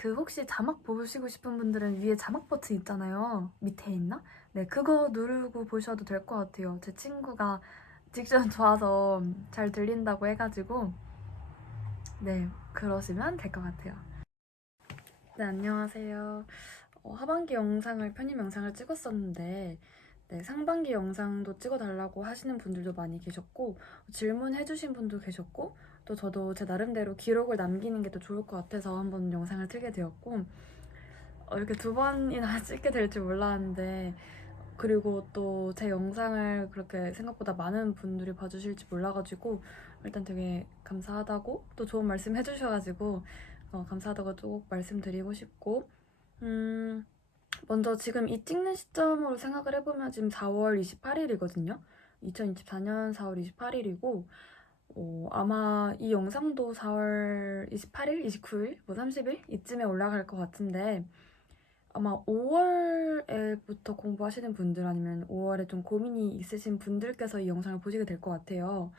그 혹시 자막 보시고 싶은 분들은 위에 자막 버튼 있잖아요. 밑에 있나? 네, 그거 누르고 보셔도 될 것 같아요. 제 친구가 딕션 좋아서 잘 들린다고 해가지고 네, 그러시면 될 것 같아요. 네, 안녕하세요. 하반기 영상을, 편집 영상을 찍었었는데 네, 상반기 영상도 찍어달라고 하시는 분들도 많이 계셨고 질문해주신 분도 계셨고 또 저도 제 나름대로 기록을 남기는 게 더 좋을 것 같아서 한번 영상을 틀게 되었고 이렇게 두 번이나 찍게 될 줄 몰랐는데 그리고 또 제 영상을 그렇게 생각보다 많은 분들이 봐주실지 몰라가지고 일단 되게 감사하다고 또 좋은 말씀 해주셔가지고 감사하다고 꼭 말씀드리고 싶고 먼저 지금 이 찍는 시점으로 생각을 해보면 지금 4월 28일이거든요. 2024년 4월 28일이고 아마 이 영상도 4월 28일, 29일, 뭐 30일 이쯤에 올라갈 것 같은데 아마 5월에부터 공부하시는 분들 아니면 5월에 좀 고민이 있으신 분들께서 이 영상을 보시게 될 것 같아요.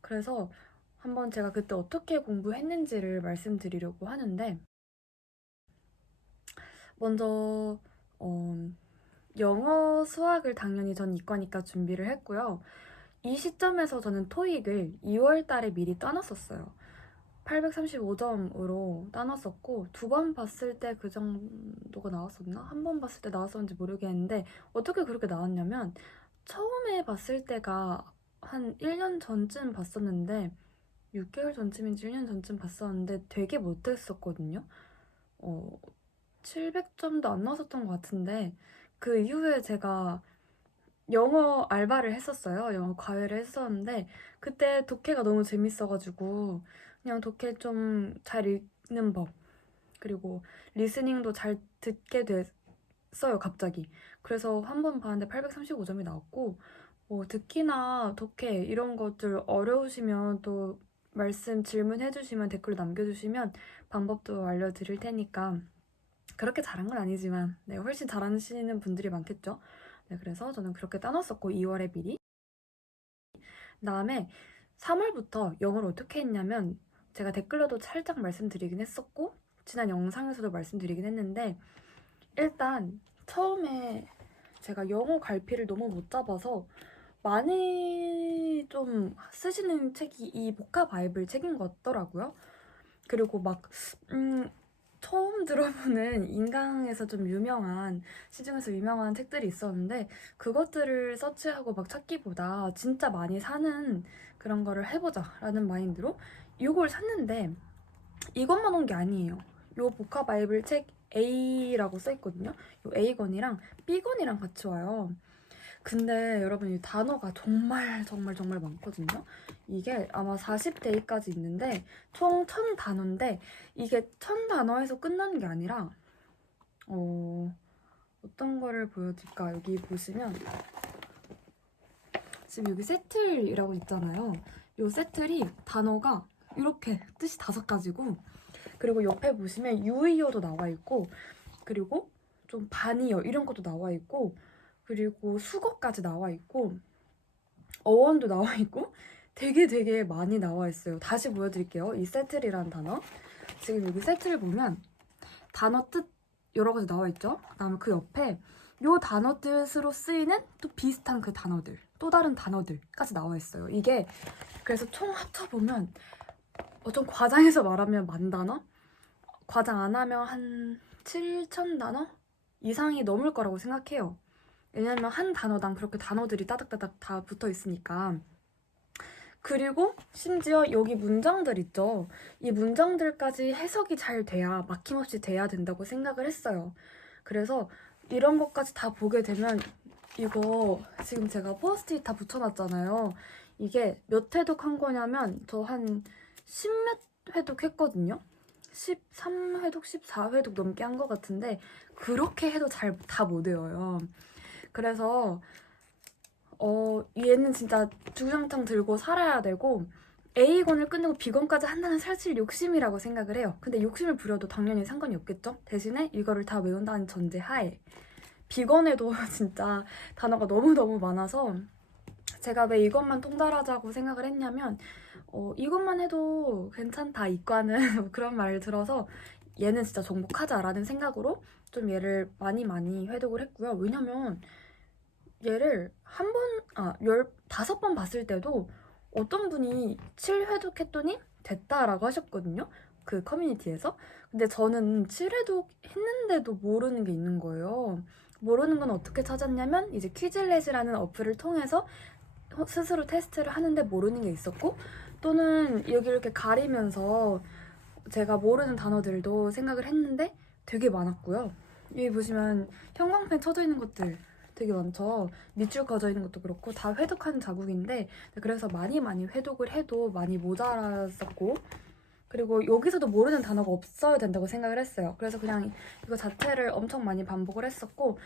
그래서 한번 제가 그때 어떻게 공부했는지를 말씀드리려고 하는데 먼저 영어, 수학을 당연히 전 이과니까 준비를 했고요. 이 시점에서 저는 토익을 2월 달에 미리 따놨었어요. 835점으로 따놨었고 두 번 봤을 때 그 정도가 나왔었나? 한 번 봤을 때 나왔었는지 모르겠는데 어떻게 그렇게 나왔냐면 처음에 봤을 때가 한 1년 전쯤 봤었는데 6개월 전쯤인지 1년 전쯤 봤었는데 되게 못했었거든요. 700점도 안 나왔었던 것 같은데 그 이후에 제가 영어 알바를 했었어요. 영어 과외를 했었는데 그때 독해가 너무 재밌어가지고 그냥 독해 좀 잘 읽는 법 그리고 리스닝도 잘 듣게 됐어요, 갑자기. 그래서 한 번 봤는데 835점이 나왔고 듣기나 독해 이런 것들 어려우시면 또 말씀 질문해주시면 댓글로 남겨주시면 방법도 알려드릴 테니까 그렇게 잘한 건 아니지만 네, 훨씬 잘하시는 분들이 많겠죠. 네, 그래서 저는 그렇게 따놨었고 2월에 미리 그다음에 3월부터 영어를 어떻게 했냐면 제가 댓글로도 살짝 말씀드리긴 했었고 지난 영상에서도 말씀드리긴 했는데 일단 처음에 제가 영어 갈피를 너무 못 잡아서 많이 좀 쓰시는 책이 이 모카 바이블 책인 것 같더라고요. 그리고 막 처음 들어보는 인강에서 좀 유명한 시중에서 유명한 책들이 있었는데 그것들을 서치하고 막 찾기보다 진짜 많이 사는 그런 거를 해보자 라는 마인드로 이걸 샀는데 이것만 온 게 아니에요. 요 보카 바이블 책 A라고 써있거든요. 요 A권이랑 B권이랑 같이 와요. 근데 여러분 이 단어가 정말 정말 정말 많거든요. 이게 아마 40대까지 있는데 총 1000단어인데 이게 1000단어에서 끝나는 게 아니라 어떤 거를 보여드릴까? 여기 보시면 지금 여기 세틀이라고 있잖아요. 이 세틀이 단어가 이렇게 뜻이 5가지고 그리고 옆에 보시면 유의어도 나와 있고 그리고 좀 반의어 이런 것도 나와 있고 그리고 수거까지 나와 있고 어원도 나와 있고 되게 많이 나와 있어요. 다시 보여드릴게요. 이 세틀이라는 단어. 지금 여기 세틀을 보면 단어 뜻 여러 가지 나와 있죠. 그다음에 그 옆에 요 단어 뜻으로 쓰이는 또 비슷한 그 단어들, 또 다른 단어들까지 나와 있어요. 이게 그래서 총 합쳐보면 좀 과장해서 말하면 10,000단어? 과장 안 하면 한 7,000단어 이상이 넘을 거라고 생각해요. 왜냐면 한 단어당 그렇게 단어들이 따닥따닥 다 붙어 있으니까. 그리고 심지어 여기 문장들 있죠. 이 문장들까지 해석이 잘 돼야 막힘없이 돼야 된다고 생각을 했어요. 그래서 이런 것까지 다 보게 되면 이거 지금 제가 포스트잇 다 붙여놨잖아요. 이게 몇 회독 한 거냐면 저 한 10몇 회독 했거든요. 13회독, 14회독 넘게 한 것 같은데 그렇게 해도 잘 다 못 외워요. 그래서 얘는 진짜 주구장창 들고 살아야 되고 A권을 끝내고 B권까지 한다는 사실 욕심이라고 생각을 해요. 근데 욕심을 부려도 당연히 상관이 없겠죠? 대신에 이거를 다 외운다는 전제 하에 B권에도 진짜 단어가 너무너무 많아서 제가 왜 이것만 통달하자고 생각을 했냐면 이것만 해도 괜찮다 이과는 그런 말을 들어서 얘는 진짜 정복하자라는 생각으로 좀 얘를 많이 회독을 했고요. 왜냐면 얘를 15번 봤을 때도 어떤 분이 7회독 했더니 됐다라고 하셨거든요. 그 커뮤니티에서. 근데 저는 7회독 했는데도 모르는 게 있는 거예요. 모르는 건 어떻게 찾았냐면 이제 퀴즐렛이라는 어플을 통해서 스스로 테스트를 하는데 모르는 게 있었고, 또는 여기 이렇게 가리면서 제가 모르는 단어들도 생각을 했는데 되게 많았고요. 여기 보시면 형광펜 쳐져 있는 것들 되게 많죠. 밑줄 그어져 있는 것도 그렇고 다 회독한 자국인데, 그래서 많이 회독을 해도 많이 모자랐었고, 그리고 여기서도 모르는 단어가 없어야 된다고 생각을 했어요. 그래서 그냥 이거 자체를 엄청 많이 반복을 했었고,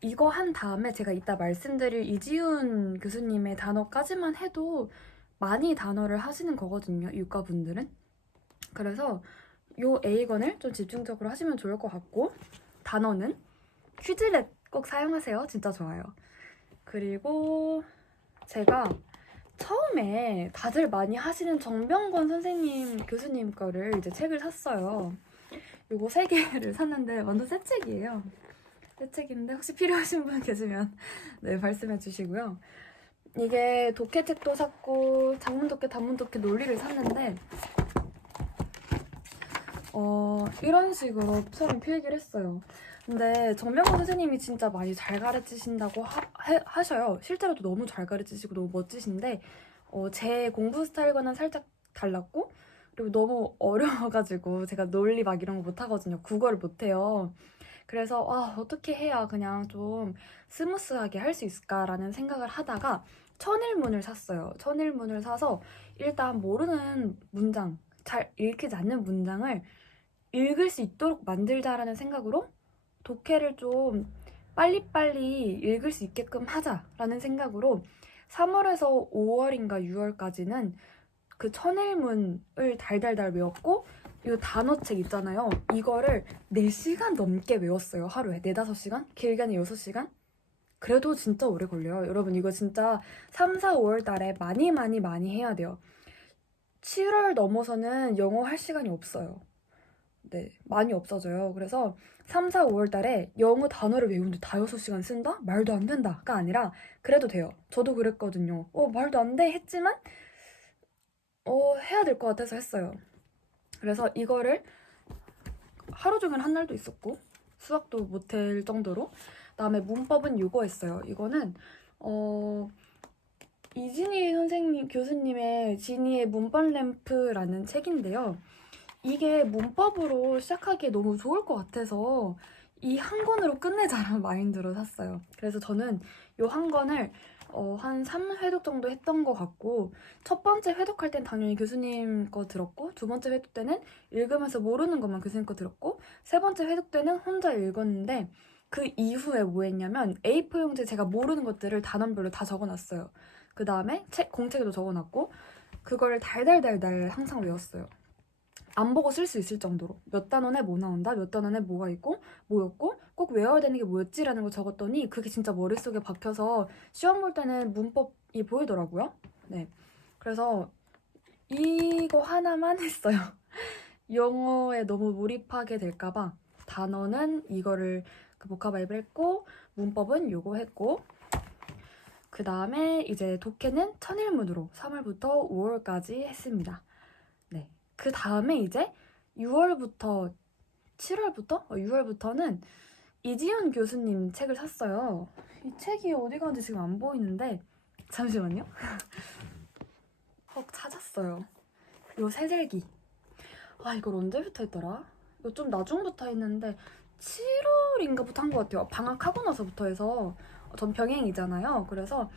이거 한 다음에 제가 이따 말씀드릴 이지훈 교수님의 단어까지만 해도 많이 단어를 하시는 거거든요, 유과분들은. 그래서 요 A건을 좀 집중적으로 하시면 좋을 것 같고, 단어는 퀴즈렛 꼭 사용하세요. 진짜 좋아요. 그리고 제가 처음에 다들 많이 하시는 정병권 선생님 교수님 거를 이제 책을 샀어요. 요거 3개를 샀는데 완전 새 책이에요. 새 책인데 혹시 필요하신 분 계시면 네, 말씀해 주시고요. 이게 독해책도 샀고 장문독해, 단문독해 논리를 샀는데 이런 식으로 처음 필기를 했어요. 근데 정명훈 선생님이 진짜 많이 잘 가르치신다고 하셔요. 실제로도 너무 잘 가르치시고 너무 멋지신데 제 공부 스타일과는 살짝 달랐고, 그리고 너무 어려워가지고 제가 논리 막 이런 거 못하거든요. 국어를 못해요. 그래서 어떻게 해야 그냥 좀 스무스하게 할 수 있을까라는 생각을 하다가 천일문을 샀어요. 천일문을 사서 일단 모르는 문장, 잘 읽히지 않는 문장을 읽을 수 있도록 만들자라는 생각으로 독해를 좀 빨리빨리 읽을 수 있게끔 하자라는 생각으로 3월에서 5월인가 6월까지는 그 천일문을 달달달 외웠고, 이 단어책 있잖아요. 이거를 4시간 넘게 외웠어요. 하루에 4, 5시간? 길게는 6시간? 그래도 진짜 오래 걸려요. 여러분 이거 진짜 3, 4, 5월 달에 많이 해야 돼요. 7월 넘어서는 영어 할 시간이 없어요. 네, 많이 없어져요. 그래서 3, 4, 5월 달에 영어 단어를 외우는데 다 6시간 쓴다? 말도 안 된다가 아니라 그래도 돼요. 저도 그랬거든요. 말도 안 돼 했지만 해야 될 것 같아서 했어요. 그래서 이거를 하루 종일 한 날도 있었고 수학도 못할 정도로. 그다음에 문법은 이거 했어요. 이거는 이진희 선생님 교수님의 지니의 문법 램프라는 책인데요. 이게 문법으로 시작하기에 너무 좋을 것 같아서 이 한 권으로 끝내자라는 마인드로 샀어요. 그래서 저는 이 한 권을 한 3회독 정도 했던 것 같고, 첫 번째 회독할 땐 당연히 교수님 거 들었고, 두 번째 회독 때는 읽으면서 모르는 것만 교수님 거 들었고, 세 번째 회독 때는 혼자 읽었는데, 그 이후에 뭐 했냐면 A4 용지에 제가 모르는 것들을 단원별로 다 적어놨어요. 그 다음에 공책에도 적어놨고, 그걸 달달달달 항상 외웠어요. 안 보고 쓸 수 있을 정도로 몇 단원에 뭐 나온다, 몇 단원에 뭐가 있고 뭐였고 꼭 외워야 되는 게 뭐였지라는 거 적었더니 그게 진짜 머릿속에 박혀서 시험 볼 때는 문법이 보이더라고요. 네, 그래서 이거 하나만 했어요. 영어에 너무 몰입하게 될까봐 단어는 이거를 그 복합 앱을 했고, 문법은 요거 했고, 그 다음에 이제 독해는 천일문으로 3월부터 5월까지 했습니다. 네. 그 다음에 이제 6월부터 7월부터? 6월부터는 이지훈 교수님 책을 샀어요. 이 책이 어디 갔는지 지금 안 보이는데 잠시만요. 찾았어요. 요 새들기. 이걸 언제부터 했더라? 이거 좀 나중부터 했는데 7월인가부터 한 것 같아요. 방학하고 나서부터 해서 전 병행이잖아요. 그래서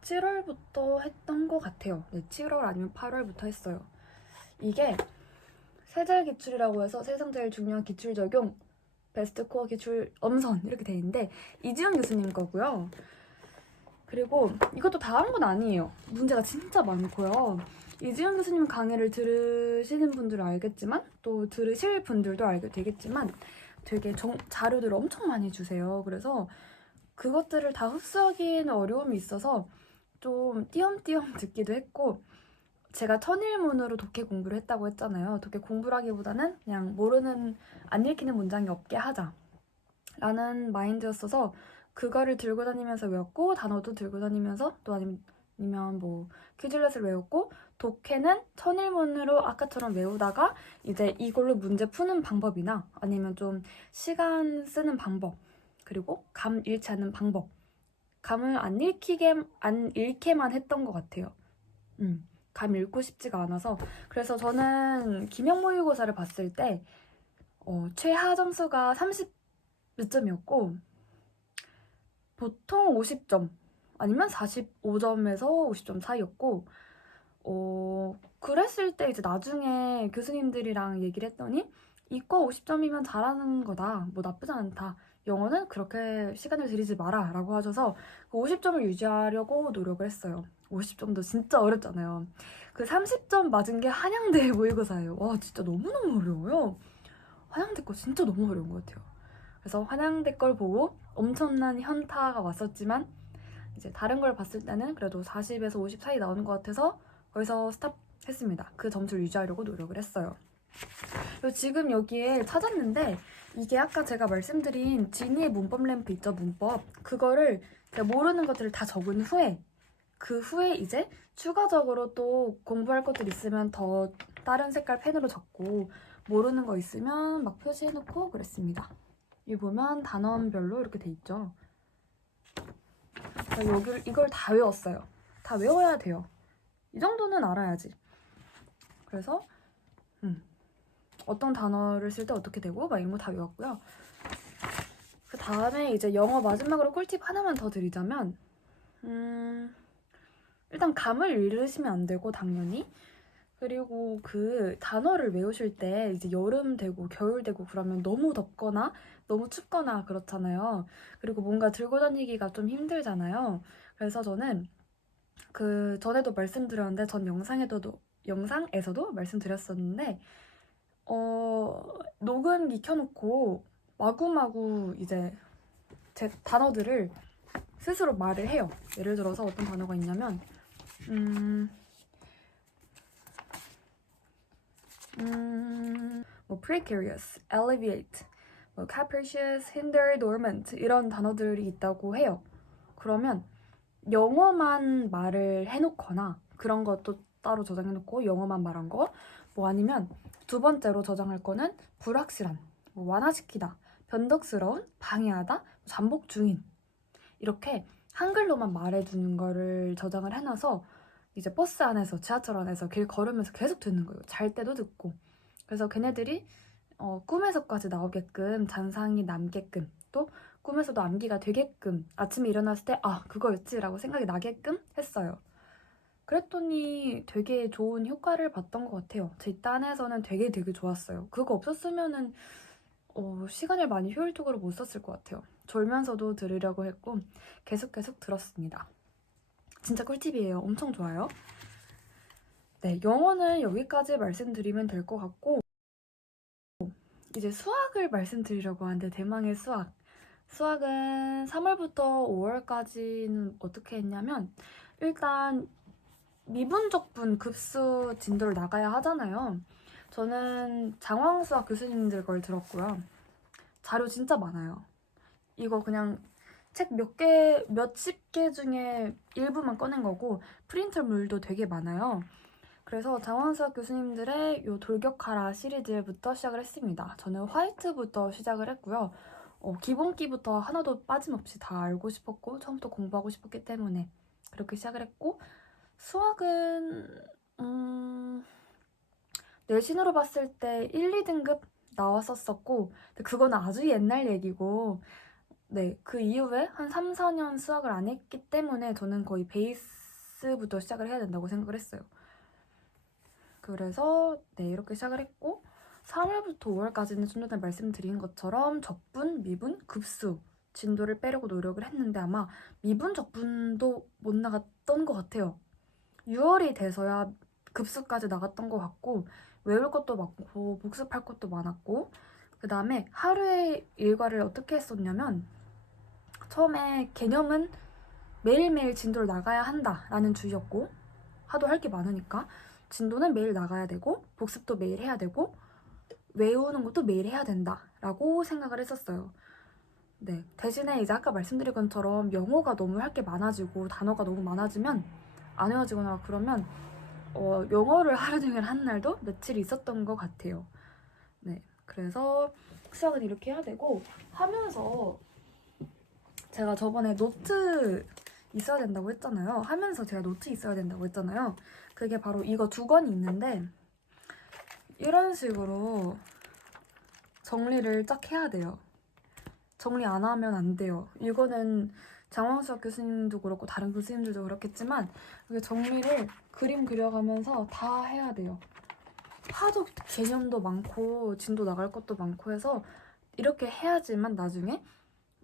7월부터 했던 것 같아요. 네, 7월 아니면 8월부터 했어요. 이게 세절 기출이라고 해서 세상 제일 중요한 기출 적용, 베스트 코어 기출 엄선 이렇게 돼 있는데 이지훈 교수님 거고요. 그리고 이것도 다 한 건 아니에요. 문제가 진짜 많고요. 이지훈 교수님 강의를 들으시는 분들은 알겠지만 또 들으실 분들도 알게 되겠지만 되게 자료들을 엄청 많이 주세요. 그래서 그것들을 다 흡수하기에는 어려움이 있어서 좀 띄엄띄엄 듣기도 했고, 제가 천일문으로 독해 공부를 했다고 했잖아요. 독해 공부라기보다는 그냥 모르는, 안 읽히는 문장이 없게 하자 라는 마인드였어서 그거를 들고 다니면서 외웠고, 단어도 들고 다니면서, 또 아니면 뭐 퀴즐렛을 외웠고, 독해는 천일문으로 아까처럼 외우다가 이제 이걸로 문제 푸는 방법이나 아니면 좀 시간 쓰는 방법, 그리고 감 잃지 않는 방법, 감을 안 읽게만 했던 것 같아요. 감 읽고 싶지가 않아서. 그래서 저는 기명 모의고사를 봤을 때 최하 점수가 30 몇 점이었고, 보통 50점 아니면 45점에서 50점 사이였고, 그랬을 때 이제 나중에 교수님들이랑 얘기를 했더니 이과 50점이면 잘하는 거다, 뭐 나쁘지 않다, 영어는 그렇게 시간을 들이지 마라 라고 하셔서 그 50점을 유지하려고 노력을 했어요. 50점도 진짜 어렵잖아요. 그 30점 맞은 게 한양대 모의고사예요. 와, 진짜 너무너무 어려워요. 한양대 거 진짜 너무 어려운 것 같아요. 그래서 한양대 걸 보고 엄청난 현타가 왔었지만, 이제 다른 걸 봤을 때는 그래도 40에서 50 사이 나오는 것 같아서 거기서 스탑했습니다. 그 점수를 유지하려고 노력을 했어요. 그리고 지금 여기에 찾았는데, 이게 아까 제가 말씀드린 지니의 문법 램프 있죠, 문법. 그거를 제가 모르는 것들을 다 적은 후에, 그 후에 이제 추가적으로 또 공부할 것들 있으면 더 다른 색깔 펜으로 적고, 모르는 거 있으면 막 표시해놓고 그랬습니다. 여기 보면 단원별로 이렇게 돼 있죠. 이걸 다 외웠어요. 다 외워야 돼요. 이 정도는 알아야지. 그래서 어떤 단어를 쓸 때 어떻게 되고 막 이런 거 다 외웠고요. 그 다음에 이제 영어 마지막으로 꿀팁 하나만 더 드리자면, 일단 감을 잃으시면 안 되고 당연히. 그리고 그 단어를 외우실 때 이제 여름 되고 겨울 되고 그러면 너무 덥거나 너무 춥거나 그렇잖아요. 그리고 뭔가 들고 다니기가 좀 힘들잖아요. 그래서 저는 그 전에도 말씀드렸는데, 전 영상에서도 말씀드렸었는데, 녹음기 켜놓고 마구마구 이제 제 단어들을 스스로 말을 해요. 예를 들어서 어떤 단어가 있냐면 뭐 precarious, alleviate, 뭐 capricious, hinder, dormant 이런 단어들이 있다고 해요. 그러면 영어만 말을 해놓거나 그런 것도 따로 저장해놓고 영어만 말한 거, 뭐 아니면 두 번째로 저장할 거는 불확실한, 뭐 완화시키다, 변덕스러운, 방해하다, 잠복 중인, 이렇게 한글로만 말해두는 거를 저장을 해놔서 이제 버스 안에서, 지하철 안에서, 길 걸으면서 계속 듣는 거예요. 잘 때도 듣고. 그래서 걔네들이 꿈에서까지 나오게끔, 잔상이 남게끔, 또 꿈에서도 암기가 되게끔, 아침에 일어났을 때 아, 그거였지 라고 생각이 나게끔 했어요. 그랬더니 되게 좋은 효과를 봤던 것 같아요. 제 딴에서는 되게 좋았어요. 그거 없었으면은 시간을 많이 효율적으로 못 썼을 것 같아요. 졸면서도 들으려고 했고 계속 들었습니다. 진짜 꿀팁이에요. 엄청 좋아요. 네, 영어는 여기까지 말씀드리면 될 것 같고, 이제 수학을 말씀드리려고 하는데, 대망의 수학. 수학은 3월부터 5월까지는 어떻게 했냐면, 일단 미분적분 급수 진도를 나가야 하잖아요. 저는 장황수학 교수님들 걸 들었고요. 자료 진짜 많아요. 이거 그냥 책 몇십 개 중에 일부만 꺼낸 거고, 프린터물도 되게 많아요. 그래서 장원수학 교수님들의 요 돌격하라 시리즈부터 시작을 했습니다. 저는 화이트부터 시작을 했고요. 기본기부터 하나도 빠짐없이 다 알고 싶었고 처음부터 공부하고 싶었기 때문에 그렇게 시작을 했고, 수학은 내신으로 봤을 때 1, 2등급 나왔었고, 근데 그건 아주 옛날 얘기고, 네, 그 이후에 한 3, 4년 수학을 안 했기 때문에 저는 거의 베이스부터 시작을 해야 된다고 생각을 했어요. 그래서 네, 이렇게 시작을 했고, 3월부터 5월까지는 좀 전에 말씀드린 것처럼 적분, 미분, 급수 진도를 빼려고 노력을 했는데 아마 미분, 적분도 못 나갔던 것 같아요. 6월이 돼서야 급수까지 나갔던 것 같고, 외울 것도 많고 복습할 것도 많았고, 그 다음에 하루의 일과를 어떻게 했었냐면, 처음에 개념은 매일매일 진도를 나가야 한다라는 주의였고, 하도 할 게 많으니까. 진도는 매일 나가야 되고 복습도 매일 해야 되고 외우는 것도 매일 해야 된다라고 생각을 했었어요. 네, 대신에 이제 아까 말씀드린 것처럼 영어가 너무 할 게 많아지고 단어가 너무 많아지면 안 외워지거나 그러면 영어를 하루 종일 한 날도 며칠 있었던 것 같아요. 네, 그래서 수학은 이렇게 해야 되고 하면서 제가 저번에 노트 있어야 된다고 했잖아요. 하면서 제가 노트 있어야 된다고 했잖아요. 그게 바로 이거 2권이 있는데 이런 식으로 정리를 쫙 해야 돼요. 정리 안 하면 안 돼요. 이거는 장황수학 교수님도 그렇고 다른 교수님들도 그렇겠지만 이게 정리를 그림 그려가면서 다 해야 돼요. 하도 개념도 많고 진도 나갈 것도 많고 해서 이렇게 해야지만 나중에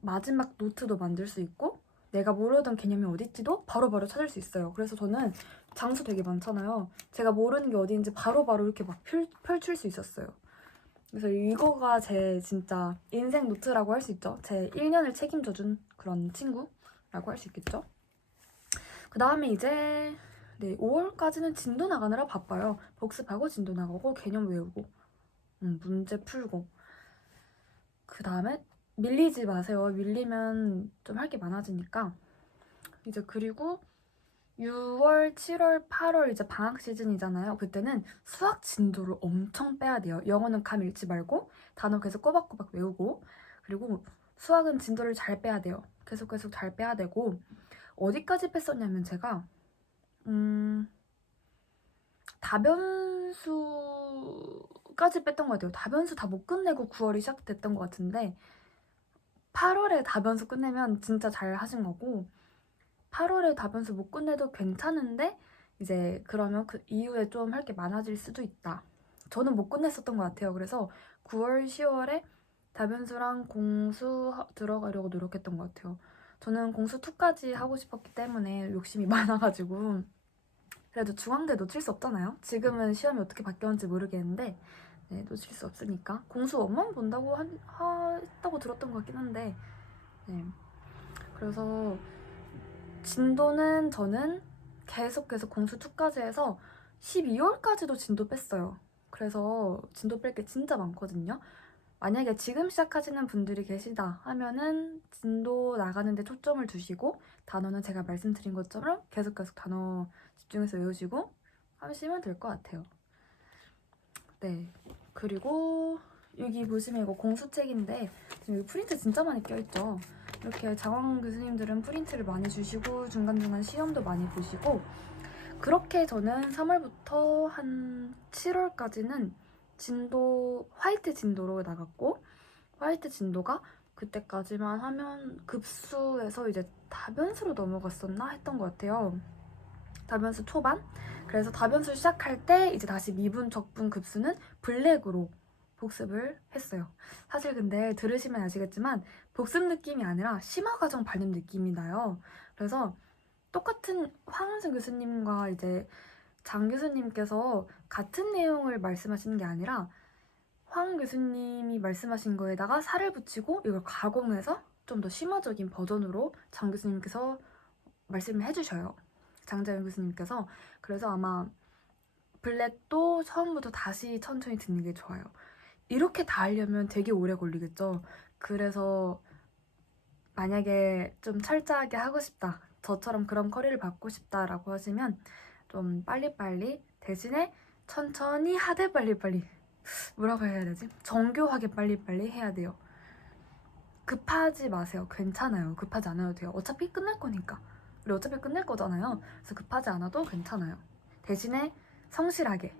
마지막 노트도 만들 수 있고 내가 모르던 개념이 어딨지도 바로바로 찾을 수 있어요. 그래서 저는 장수 되게 많잖아요. 제가 모르는 게 어디인지 바로바로 이렇게 막 펼칠 수 있었어요. 그래서 이거가 제 진짜 인생 노트라고 할 수 있죠. 제 1년을 책임져준 그런 친구라고 할 수 있겠죠. 그 다음에 이제 네, 5월까지는 진도 나가느라 바빠요. 복습하고 진도 나가고 개념 외우고 문제 풀고 그 다음에 밀리지 마세요. 밀리면 좀 할 게 많아지니까 이제 그리고 6월, 7월, 8월 이제 방학 시즌이잖아요. 그때는 수학 진도를 엄청 빼야 돼요. 영어는 감 잃지 말고 단어 계속 꼬박꼬박 외우고 그리고 수학은 진도를 잘 빼야 돼요. 계속 잘 빼야 되고 어디까지 뺐었냐면 제가 다변수까지 뺐던 것 같아요. 다변수 다 못 끝내고 9월이 시작됐던 것 같은데 8월에 다변수 끝내면 진짜 잘 하신 거고 8월에 다변수 못 끝내도 괜찮은데 이제 그러면 그 이후에 좀 할 게 많아질 수도 있다. 저는 못 끝냈었던 것 같아요. 그래서 9월, 10월에 다변수랑 공수 들어가려고 노력했던 것 같아요. 저는 공수 2까지 하고 싶었기 때문에 욕심이 많아가지고 그래도 중앙대 놓칠 수 없잖아요. 지금은 시험이 어떻게 바뀌었는지 모르겠는데 네, 놓칠 수 없으니까 공수 1만 본다고 했다고 들었던 것 같긴 한데 네. 그래서 진도는 저는 계속 공수 2까지 해서 12월까지도 진도 뺐어요. 그래서 진도 뺄 게 진짜 많거든요. 만약에 지금 시작하시는 분들이 계시다 하면은 진도 나가는데 초점을 두시고 단어는 제가 말씀드린 것처럼 계속 단어 집중해서 외우시고 하시면 될 것 같아요. 네. 그리고 여기 보시면 이거 공수책인데 지금 여기 프린트 진짜 많이 껴있죠. 이렇게 장황 교수님들은 프린트를 많이 주시고 중간중간 시험도 많이 보시고 그렇게 저는 3월부터 한 7월까지는 진도 화이트 진도로 나갔고 화이트 진도가 그때까지만 하면 급수에서 이제 다변수로 넘어갔었나 했던 것 같아요. 다변수 초반? 그래서 다변수 시작할 때 이제 다시 미분, 적분, 급수는 블랙으로 복습을 했어요. 사실 근데 들으시면 아시겠지만 복습 느낌이 아니라 심화과정 발림 느낌이 나요. 그래서 똑같은 황은승 교수님과 이제 장 교수님께서 같은 내용을 말씀하시는 게 아니라 황 교수님이 말씀하신 거에다가 살을 붙이고 이걸 가공해서 좀 더 심화적인 버전으로 장 교수님께서 말씀을 해주셔요. 장자연 교수님께서. 그래서 아마 블랙도 처음부터 다시 천천히 듣는 게 좋아요. 이렇게 다 하려면 되게 오래 걸리겠죠. 그래서 만약에 좀 철저하게 하고 싶다, 저처럼 그런 커리를 받고 싶다라고 하시면 좀 빨리빨리 대신에 천천히 하되 빨리빨리 뭐라고 해야 되지? 정교하게 빨리빨리 해야 돼요. 급하지 마세요. 괜찮아요. 급하지 않아도 돼요. 어차피 끝날 거니까. 우리 어차피 끝낼 거잖아요. 그래서 급하지 않아도 괜찮아요. 대신에 성실하게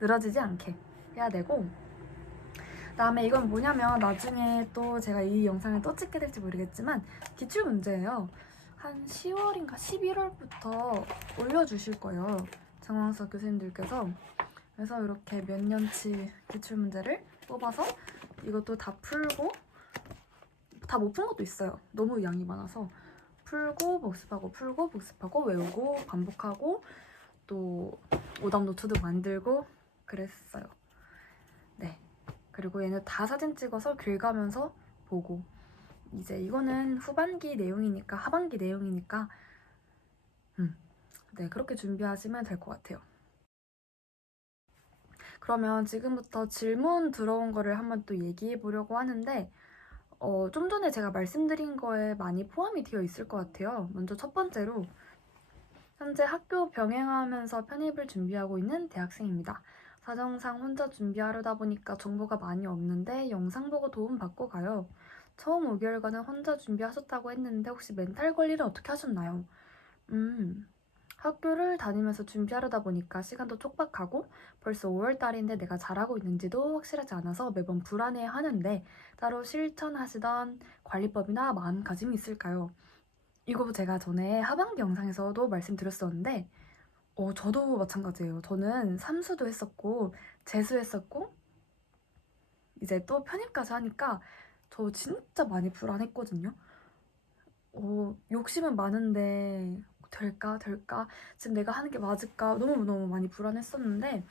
늘어지지 않게 해야 되고 그다음에 이건 뭐냐면 나중에 또 제가 이 영상을 또 찍게 될지 모르겠지만 기출문제예요. 한 10월인가 11월부터 올려주실 거예요. 장황수학 교수님들께서. 그래서 이렇게 몇 년치 기출문제를 뽑아서 이것도 다 풀고 다 못 푼 것도 있어요. 너무 양이 많아서 풀고 복습하고 풀고 복습하고 외우고 반복하고 또 오답 노트도 만들고 그랬어요. 네. 그리고 얘는 다 사진 찍어서 긁으면서 보고 이제 이거는 후반기 내용이니까 하반기 내용이니까 네 그렇게 준비하시면 될 것 같아요. 그러면 지금부터 질문 들어온 거를 한번 또 얘기해 보려고 하는데 좀 전에 제가 말씀드린 거에 많이 포함이 되어 있을 것 같아요. 먼저 첫 번째로 현재 학교 병행하면서 편입을 준비하고 있는 대학생입니다. 사정상 혼자 준비하려다 보니까 정보가 많이 없는데 영상 보고 도움 받고 가요. 처음 5개월간은 혼자 준비하셨다고 했는데 혹시 멘탈 관리를 어떻게 하셨나요? 학교를 다니면서 준비하려다 보니까 시간도 촉박하고 벌써 5월 달인데 내가 잘하고 있는지도 확실하지 않아서 매번 불안해 하는데 따로 실천하시던 관리법이나 마음가짐이 있을까요? 이거 제가 전에 하반기 영상에서도 말씀드렸었는데 저도 마찬가지예요. 저는 삼수도 했었고 재수했었고 이제 또 편입까지 하니까 저 진짜 많이 불안했거든요. 욕심은 많은데 될까? 지금 내가 하는 게 맞을까? 너무너무 많이 불안했었는데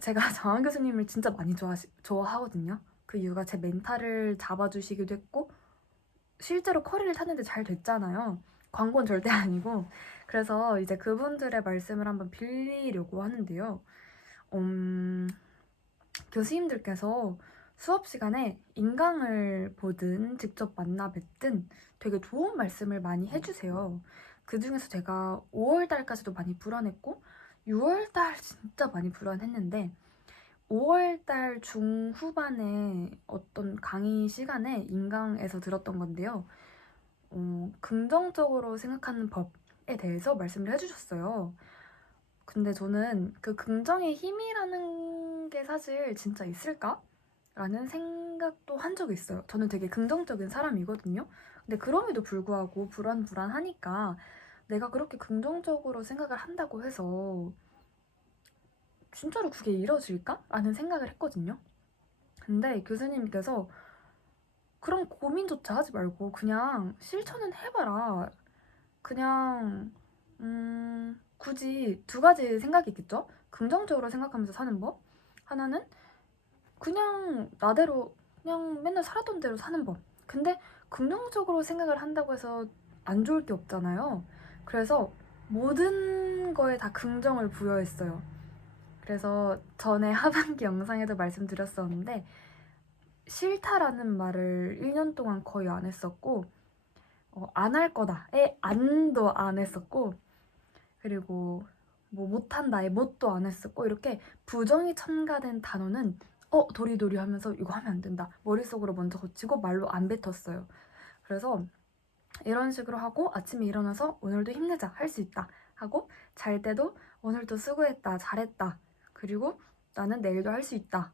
제가 정한 교수님을 진짜 많이 좋아하거든요. 그 이유가 제 멘탈을 잡아주시기도 했고 실제로 커리를 탔는데 잘 됐잖아요. 광고는 절대 아니고. 그래서 이제 그분들의 말씀을 한번 빌리려고 하는데요. 교수님들께서 수업 시간에 인강을 보든 직접 만나 뵙든 되게 좋은 말씀을 많이 해주세요. 그 중에서 제가 5월 달까지도 많이 불안했고 6월 달 진짜 많이 불안했는데 5월 달 중후반에 어떤 강의 시간에 인강에서 들었던 건데요. 긍정적으로 생각하는 법에 대해서 말씀을 해주셨어요. 근데 저는 그 긍정의 힘이라는 게 사실 진짜 있을까? 라는 생각도 한 적이 있어요. 저는 되게 긍정적인 사람이거든요. 근데 그럼에도 불구하고 불안하니까 내가 그렇게 긍정적으로 생각을 한다고 해서 진짜로 그게 이루어질까? 라는 생각을 했거든요. 근데 교수님께서 그런 고민조차 하지 말고 그냥 실천은 해봐라. 그냥 굳이 두 가지 생각이 있겠죠? 긍정적으로 생각하면서 사는 법. 하나는 그냥 나대로 그냥 맨날 살았던 대로 사는 법. 근데 긍정적으로 생각을 한다고 해서 안 좋을 게 없잖아요. 그래서 모든 거에 다 긍정을 부여했어요. 그래서 전에 하반기 영상에도 말씀드렸었는데 싫다라는 말을 1년 동안 거의 안 했었고 안 할 거다에 안도 안 했었고 그리고 뭐 못한다에 못도 안 했었고 이렇게 부정이 첨가된 단어는 도리도리 하면서 이거 하면 안 된다 머릿속으로 먼저 거치고 말로 안 뱉었어요. 그래서 이런 식으로 하고 아침에 일어나서 오늘도 힘내자 할 수 있다 하고 잘 때도 오늘도 수고했다 잘했다 그리고 나는 내일도 할 수 있다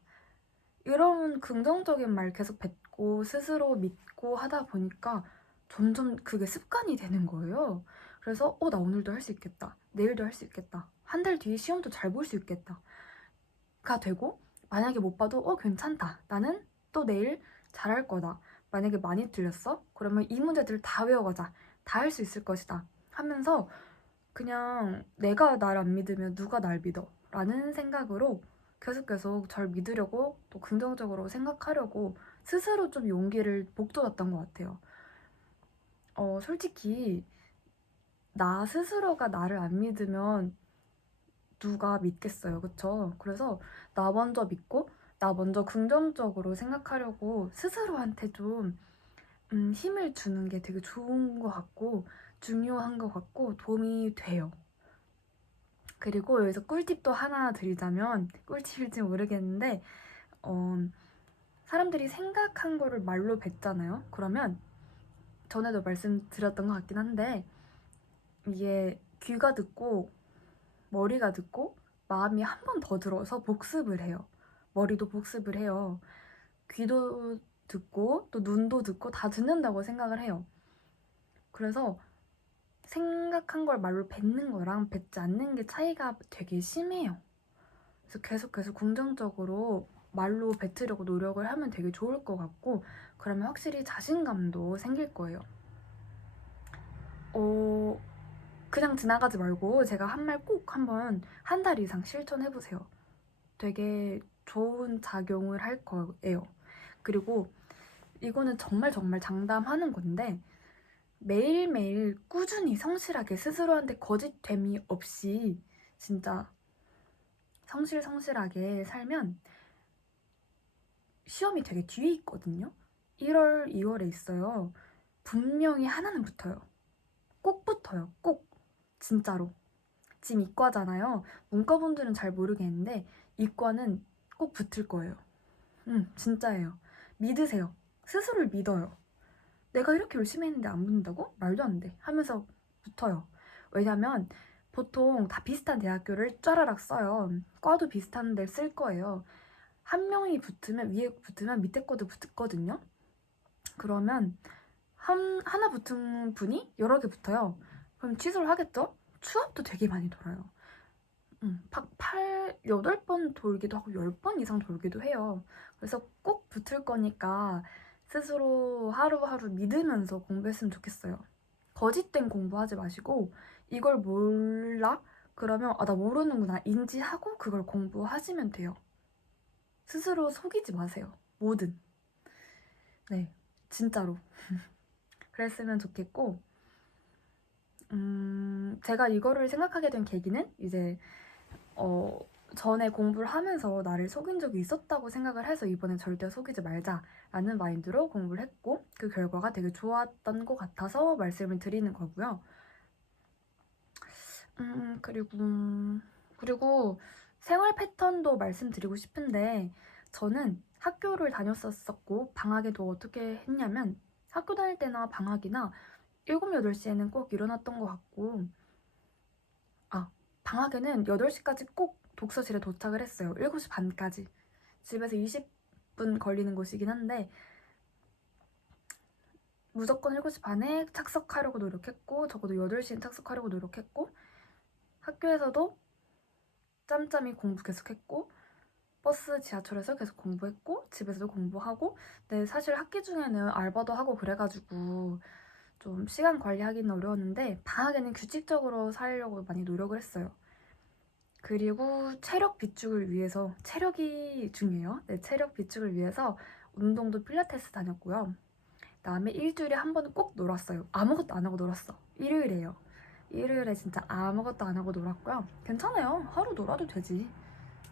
이런 긍정적인 말 계속 뱉고 스스로 믿고 하다 보니까 점점 그게 습관이 되는 거예요. 그래서 나 오늘도 할 수 있겠다. 내일도 할 수 있겠다. 한 달 뒤에 시험도 잘 볼 수 있겠다. 가 되고 만약에 못 봐도 괜찮다. 나는 또 내일 잘할 거다. 만약에 많이 틀렸어? 그러면 이 문제들을 다 외워가자. 다 할 수 있을 것이다. 하면서 그냥 내가 날 안 믿으면 누가 날 믿어? 라는 생각으로 계속 절 믿으려고 또 긍정적으로 생각하려고 스스로 좀 용기를 북돋았던 것 같아요. 솔직히 나 스스로가 나를 안 믿으면 누가 믿겠어요, 그쵸? 그래서 나 먼저 믿고 나 먼저 긍정적으로 생각하려고 스스로한테 좀 힘을 주는 게 되게 좋은 것 같고 중요한 것 같고 도움이 돼요. 그리고 여기서 꿀팁도 하나 드리자면 꿀팁일지 모르겠는데 사람들이 생각한 거를 말로 뱉잖아요. 그러면 전에도 말씀드렸던 것 같긴 한데 이게 귀가 듣고 머리가 듣고 마음이 한 번 더 들어서 복습을 해요. 머리도 복습을 해요. 귀도 듣고 또 눈도 듣고 다 듣는다고 생각을 해요. 그래서 생각한 걸 말로 뱉는 거랑 뱉지 않는 게 차이가 되게 심해요. 그래서 계속 긍정적으로 말로 뱉으려고 노력을 하면 되게 좋을 것 같고 그러면 확실히 자신감도 생길 거예요. 그냥 지나가지 말고 제가 한 말 꼭 한번 한 달 이상 실천해보세요. 되게 좋은 작용을 할 거예요. 그리고 이거는 정말 장담하는 건데 매일매일 꾸준히 성실하게 스스로한테 거짓됨이 없이 진짜 성실성실하게 살면 시험이 되게 뒤에 있거든요. 1월, 2월에 있어요. 분명히 하나는 붙어요. 꼭 붙어요. 꼭. 진짜로. 지금 이과잖아요. 문과분들은 잘 모르겠는데 이과는 꼭 붙을 거예요. 진짜예요. 믿으세요. 스스로를 믿어요. 내가 이렇게 열심히 했는데 안 붙는다고? 말도 안 돼. 하면서 붙어요. 왜냐면 보통 다 비슷한 대학교를 쫘라락 써요. 과도 비슷한 데 쓸 거예요. 한 명이 붙으면, 위에 붙으면 밑에 거도 붙거든요. 그러면 하나 붙은 분이 여러 개 붙어요. 그럼 취소를 하겠죠? 추합도 되게 많이 돌아요. 8번 돌기도 하고 10번 이상 돌기도 해요. 그래서 꼭 붙을 거니까 스스로 하루하루 믿으면서 공부했으면 좋겠어요. 거짓된 공부하지 마시고 이걸 몰라? 그러면 나 모르는구나 인지하고 그걸 공부하시면 돼요. 스스로 속이지 마세요. 뭐든. 네, 진짜로. 그랬으면 좋겠고 제가 이거를 생각하게 된 계기는 이제 전에 공부를 하면서 나를 속인 적이 있었다고 생각을 해서 이번에 절대 속이지 말자라는 마인드로 공부를 했고 그 결과가 되게 좋았던 것 같아서 말씀을 드리는 거고요. 그리고 생활 패턴도 말씀드리고 싶은데 저는 학교를 다녔었고 방학에도 어떻게 했냐면 학교 다닐 때나 방학이나 7, 8시에는 꼭 일어났던 것 같고 방학에는 8시까지 꼭 독서실에 도착을 했어요. 7시 반까지. 집에서 20분 걸리는 곳이긴 한데 무조건 7시 반에 착석하려고 노력했고 적어도 8시엔 착석하려고 노력했고 학교에서도 짬짬이 공부 계속했고 버스 지하철에서 계속 공부했고 집에서도 공부하고 근데 사실 학기 중에는 알바도 하고 그래가지고 좀 시간 관리하기는 어려웠는데 방학에는 규칙적으로 살려고 많이 노력을 했어요. 그리고 체력 비축을 위해서 체력이 중요해요. 네, 체력 비축을 위해서 운동도 필라테스 다녔고요. 그다음에 일주일에 한 번은 꼭 놀았어요. 아무것도 안 하고 놀았어. 일요일에요. 일요일에 진짜 아무것도 안 하고 놀았고요. 괜찮아요. 하루 놀아도 되지.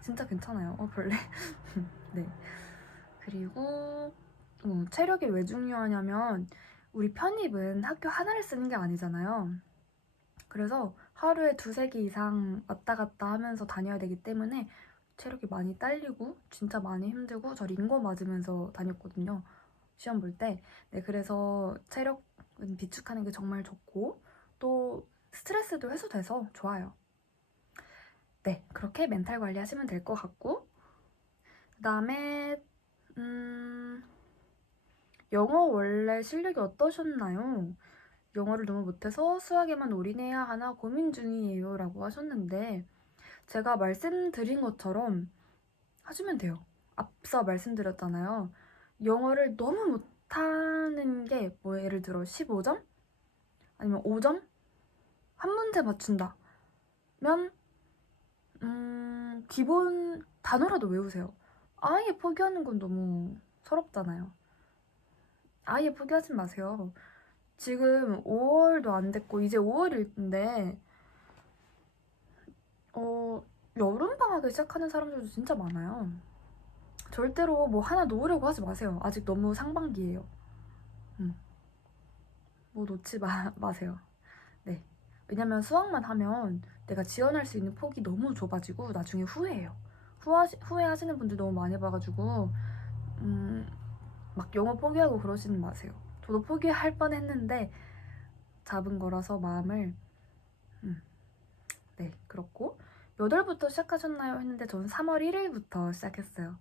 진짜 괜찮아요. 벌레. 네. 그리고 체력이 왜 중요하냐면 우리 편입은 학교 하나를 쓰는 게 아니잖아요. 그래서 하루에 2-3개 이상 왔다 갔다 하면서 다녀야 되기 때문에 체력이 많이 딸리고 진짜 많이 힘들고 저 링거 맞으면서 다녔거든요. 시험 볼 때. 네, 그래서 체력은 비축하는 게 정말 좋고 또 스트레스도 해소돼서 좋아요. 네, 그렇게 멘탈 관리하시면 될 것 같고 그다음에 영어 원래 실력이 어떠셨나요? 영어를 너무 못해서 수학에만 올인해야 하나 고민 중이에요 라고 하셨는데 제가 말씀드린 것처럼 하시면 돼요. 앞서 말씀드렸잖아요. 영어를 너무 못하는 게 뭐 예를 들어 15점? 아니면 5점? 한 문제 맞춘다. 면 기본 단어라도 외우세요. 아예 포기하는 건 너무 서럽잖아요. 아예 포기하지 마세요. 지금 5월도 안 됐고 이제 5월인데 여름방학을 시작하는 사람들도 진짜 많아요. 절대로 뭐 하나 놓으려고 하지 마세요. 아직 너무 상반기예요. 뭐 놓지 마세요. 네. 왜냐면 수학만 하면 내가 지원할 수 있는 폭이 너무 좁아지고 나중에 후회해요. 후회하시는 분들 너무 많이 봐가지고 막 영어 포기하고 그러지는 마세요. 저도 포기할 뻔했는데 잡은 거라서 마음을 네, 그렇고 몇 월부터 시작하셨나요? 했는데 저는 3월 1일부터 시작했어요.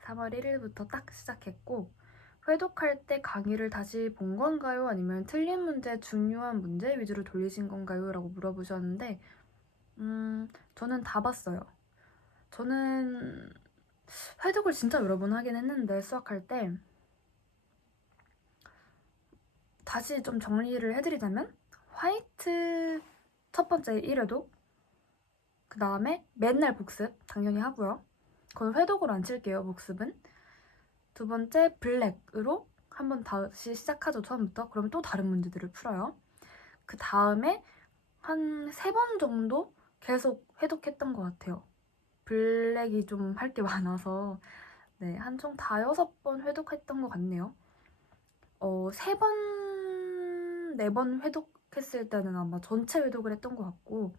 3월 1일부터 딱 시작했고 회독할 때 강의를 다시 본 건가요? 아니면 틀린 문제, 중요한 문제 위주로 돌리신 건가요? 라고 물어보셨는데 저는 다 봤어요. 저는 회독을 진짜 여러 번 하긴 했는데 수학할 때 다시 좀 정리를 해드리자면 화이트 첫 번째 1회독 그 다음에 맨날 복습 당연히 하고요. 그건 회독으로 안 칠게요, 복습은. 두 번째 블랙으로 한번 다시 시작하죠, 처음부터. 그러면 또 다른 문제들을 풀어요. 그 다음에 한 3번 정도 계속 회독했던 것 같아요. 블랙이 좀 할 게 많아서 네, 한 총 다 6번 회독했던 것 같네요. 3번, 4번 회독했을 때는 아마 전체 회독을 했던 것 같고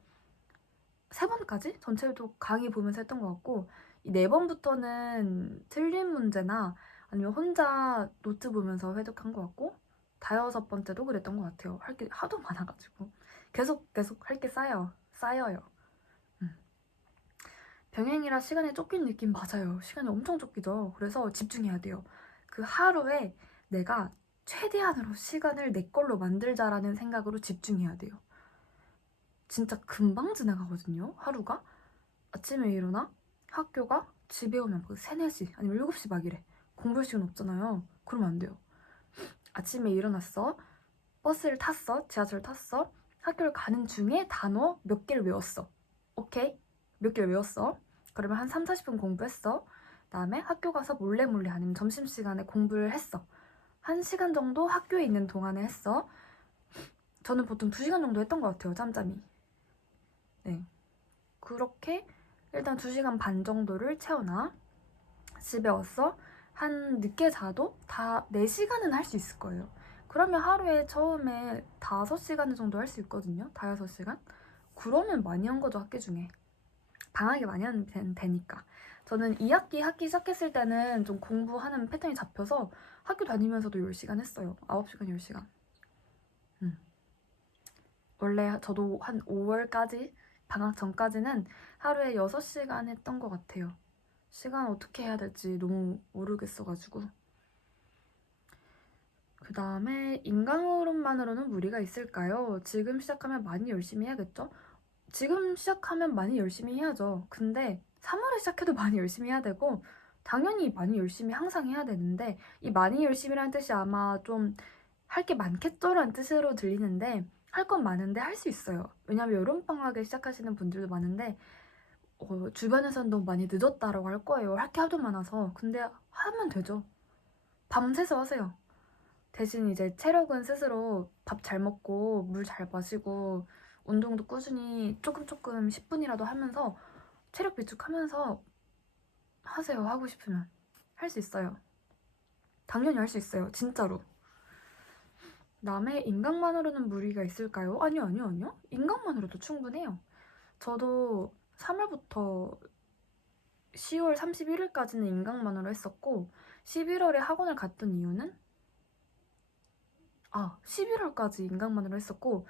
3번까지? 전체 회독 강의 보면서 했던 것 같고 이 4번부터는 틀린 문제나 아니면 혼자 노트 보면서 회독한 것 같고 5번째도 그랬던 것 같아요. 할 게 하도 많아가지고 계속 할 게 쌓여요. 병행이라 시간에 쫓긴 느낌 맞아요. 시간이 엄청 쫓기죠. 그래서 집중해야 돼요. 그 하루에 내가 최대한으로 시간을 내 걸로 만들자라는 생각으로 집중해야 돼요. 진짜 금방 지나가거든요, 하루가. 아침에 일어나 학교가 집에 오면 막 3, 4시 아니면 7시 막 이래. 공부할 시간 없잖아요. 그러면 안 돼요. 아침에 일어났어. 버스를 탔어. 지하철 탔어. 학교를 가는 중에 단어 몇 개를 외웠어. 오케이? 몇 개를 외웠어. 그러면 한 3, 40분 공부했어. 그다음에 학교 가서 몰래 아니면 점심시간에 공부를 했어. 1시간 정도 학교에 있는 동안에 했어. 저는 보통 2시간 정도 했던 것 같아요, 짬짬이. 네. 그렇게 일단 2시간 반 정도를 채워놔. 집에 왔어. 한 늦게 자도 다 4시간은 할 수 있을 거예요. 그러면 하루에 처음에 5시간 정도 할 수 있거든요. 5-6시간? 그러면 많이 한 거죠, 학기 중에. 방학이 많이 하면 되니까. 저는 2학기 학기 시작했을 때는 좀 공부하는 패턴이 잡혀서 학교 다니면서도 10시간 했어요. 9시간, 10시간. 원래 저도 한 5월까지, 방학 전까지는 하루에 6시간 했던 것 같아요. 시간 어떻게 해야 될지 너무 모르겠어가지고. 그 다음에 인강으로만으로는 무리가 있을까요? 지금 시작하면 많이 열심히 해야겠죠? 지금 시작하면 많이 열심히 해야죠. 근데 3월에 시작해도 많이 열심히 해야 되고 당연히 많이 열심히 항상 해야 되는데 이 많이 열심히라는 뜻이 아마 좀 할 게 많겠죠라는 뜻으로 들리는데 할 건 많은데 할 수 있어요. 왜냐면 여름방학에 시작하시는 분들도 많은데 주변에서는 너무 많이 늦었다라고 할 거예요. 할 게 하도 많아서. 근데 하면 되죠. 밤새서 하세요. 대신 이제 체력은 스스로 밥 잘 먹고 물 잘 마시고 운동도 꾸준히 조금 10분이라도 하면서 체력 비축하면서 하세요. 하고 싶으면. 할 수 있어요. 당연히 할 수 있어요. 진짜로. 남의 인강만으로는 무리가 있을까요? 아니요. 인강만으로도 충분해요. 저도 3월부터 10월 31일까지는 인강만으로 했었고 11월에 학원을 갔던 이유는 11월까지 인강만으로 했었고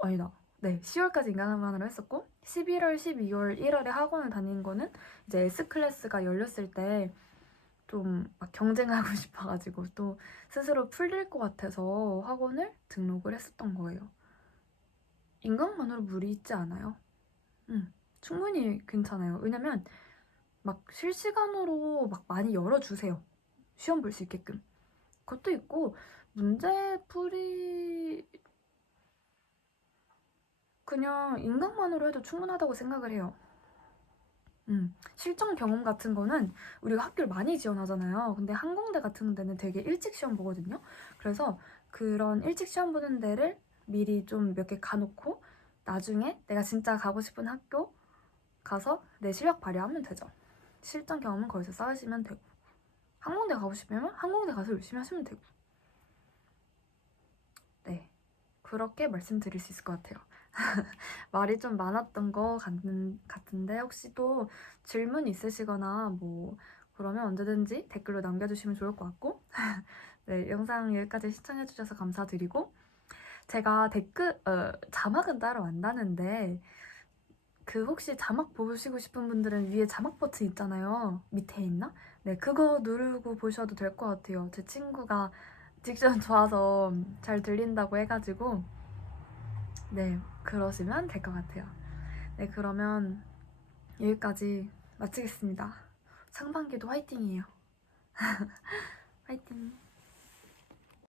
아니다. 네, 10월까지 인강만으로 했었고 11월, 12월, 1월에 학원을 다닌 거는 이제 S클래스가 열렸을 때 좀 막 경쟁하고 싶어가지고 또 스스로 풀릴 것 같아서 학원을 등록을 했었던 거예요. 인강만으로 무리 있지 않아요. 충분히 괜찮아요. 왜냐면 막 실시간으로 막 많이 열어주세요. 시험 볼 수 있게끔. 그것도 있고 문제풀이 그냥 인강만으로 해도 충분하다고 생각을 해요. 실전 경험 같은 거는 우리가 학교를 많이 지원하잖아요. 근데 항공대 같은 데는 되게 일찍 시험 보거든요. 그래서 그런 일찍 시험 보는 데를 미리 좀 몇 개 가놓고 나중에 내가 진짜 가고 싶은 학교 가서 내 실력 발휘하면 되죠. 실전 경험은 거기서 쌓으시면 되고 항공대 가고 싶으면 항공대 가서 열심히 하시면 되고 네, 그렇게 말씀드릴 수 있을 것 같아요. 말이 좀 많았던 것 같은데 혹시 또 질문 있으시거나 뭐 그러면 언제든지 댓글로 남겨주시면 좋을 것 같고 네, 영상 여기까지 시청해주셔서 감사드리고 제가 자막은 따로 안 다는데 그 혹시 자막 보시고 싶은 분들은 위에 자막 버튼 있잖아요. 밑에 있나? 네, 그거 누르고 보셔도 될 것 같아요. 제 친구가 딕션 좋아서 잘 들린다고 해가지고 네, 그러시면 될 것 같아요. 네, 그러면 여기까지 마치겠습니다. 상반기도 화이팅이에요. 화이팅!